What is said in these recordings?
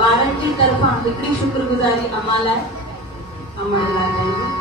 Warranty तरफा हिकड़ी शुक्रगुजारी अमाल है अमल लाइ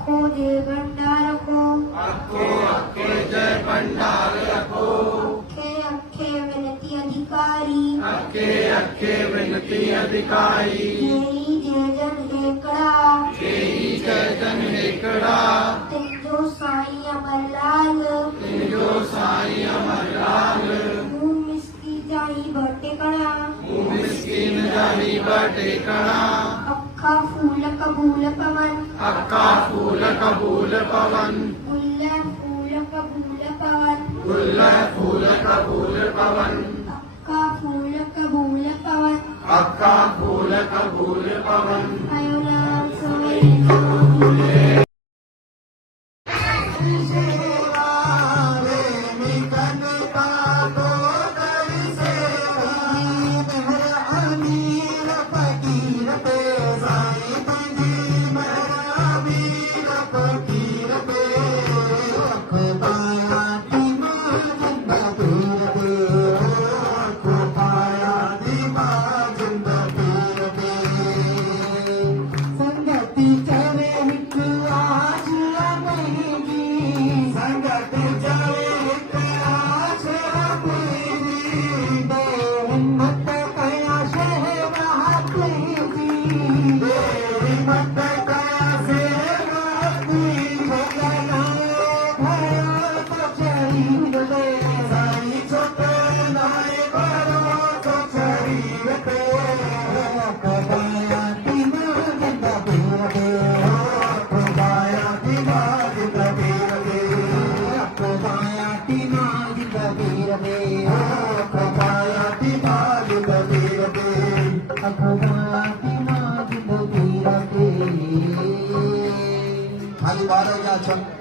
अखो जय भंडार को अक्को अक्के जय भंडार रखो अखे अखे विनती अधिकारी अक्के अक्के विनती अधिकारी यही जय जन हेकड़ा यही जय जन हेकड़ा तिंजो साईं अमरलाल तिंजो साईं अमरलाल मुंह मिसकी जाई भटेकड़ा मुँह मिस्कीन जाही बटेकड़ा अखा फूल कबूल पवन अक्का फूल कबूल पवन गुल्ला फूल कबूल पवन गुल्ल फूल कबूल पवन अक्का फूल कबूल पवन अक्का फूल कबूल पवन आयो नाम सोए खाली 12 या 6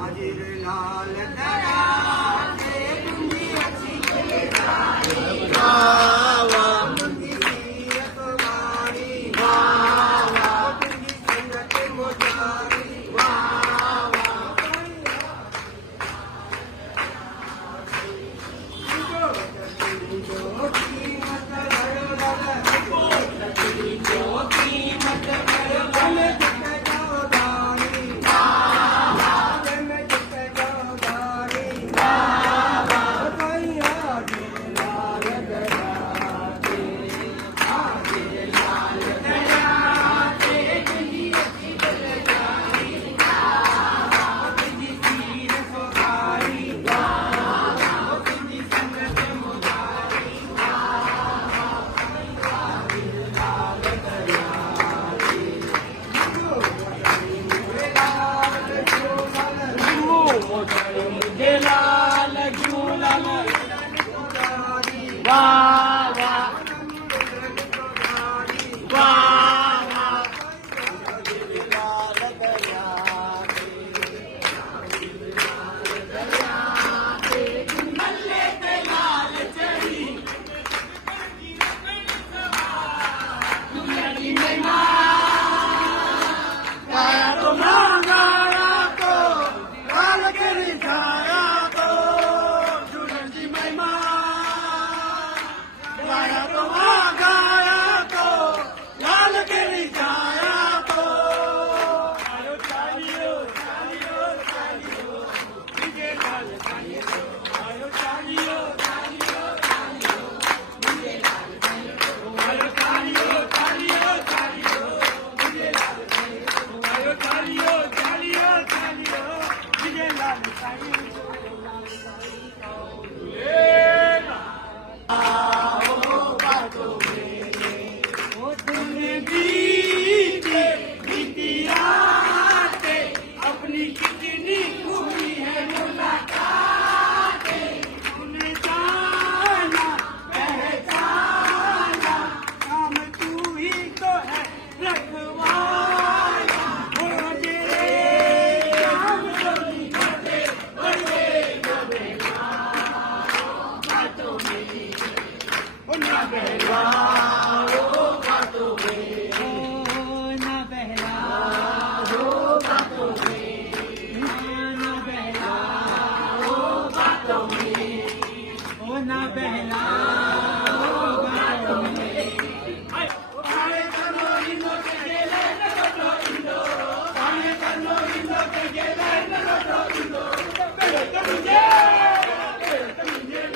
Hare मुझे लाल झूलन वाह वाह वाह वाह अपनी कितनी खूबी है मुलाकातें उन्हें जाना पहचाना काम तू ही तो है रखवाला मुझे काम तो नहीं करते बड़े बातों में ना बहला बातों में ना बहला बातों में ना बहला बातों में ना बहला बातों में पाने करो इंदो के गेले न करो इंदो पाने करो इंदो के गेले न करो इंदो pero que मुझे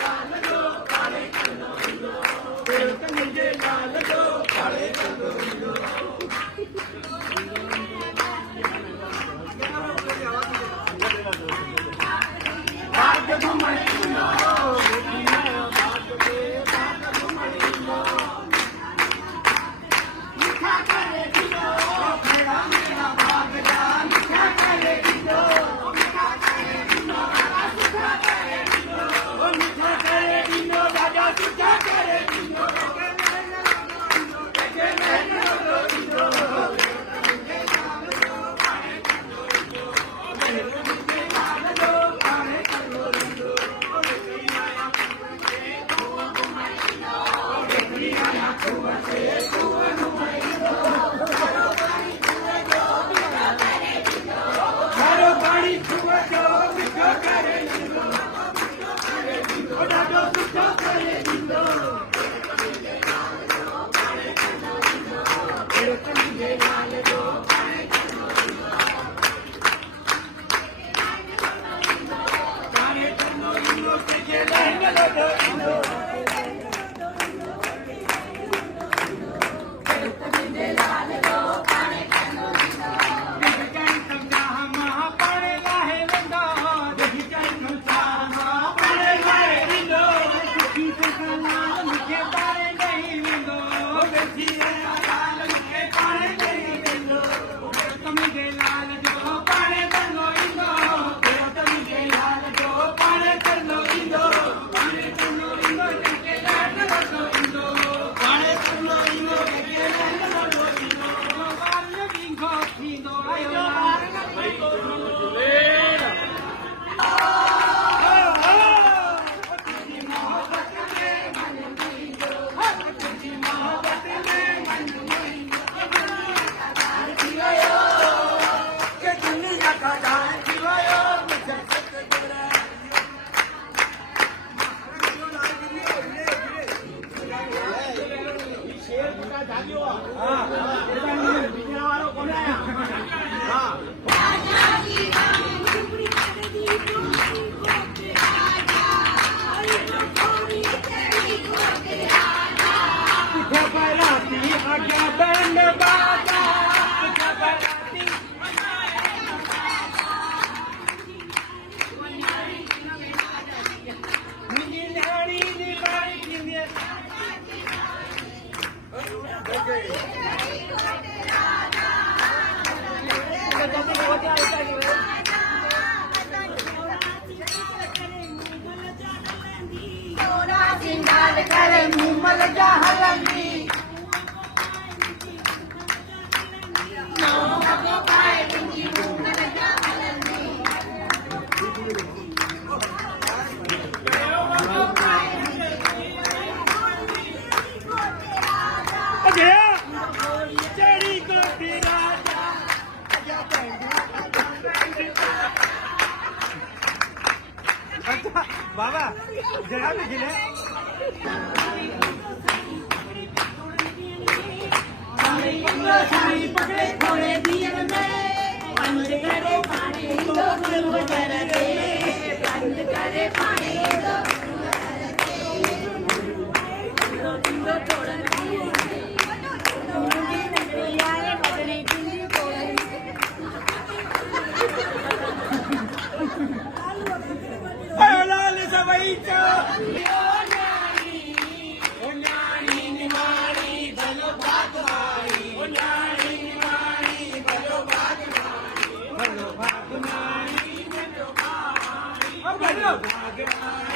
लाल दो पाने करो इंदो pero que मुझे लाल दो पाने करो इंदो भाग्य घुमड़ी लो मिठा करे दिलो मेरा मेरा भागदान मिठा करे दिलो मिठा करे दिलो राजा सुखा करे दिलो मिठा करे दिलो राजा सुखा करे दिलो Indonesia. करे मूमल जा हलंदी चढ़ी गोटी राजा बाबा जरा लिखिले साड़ी पकड़े थोड़े दिए में बंद करे पानी तो गुजर दे बंद करे पानी तो छोड़ लाल सवई चो ओ न्याणी निवाणी भलो भागवाणी ओ न्याणी निवाणी भलो भागवाणी भलो भागवाणी भलो भागवाणी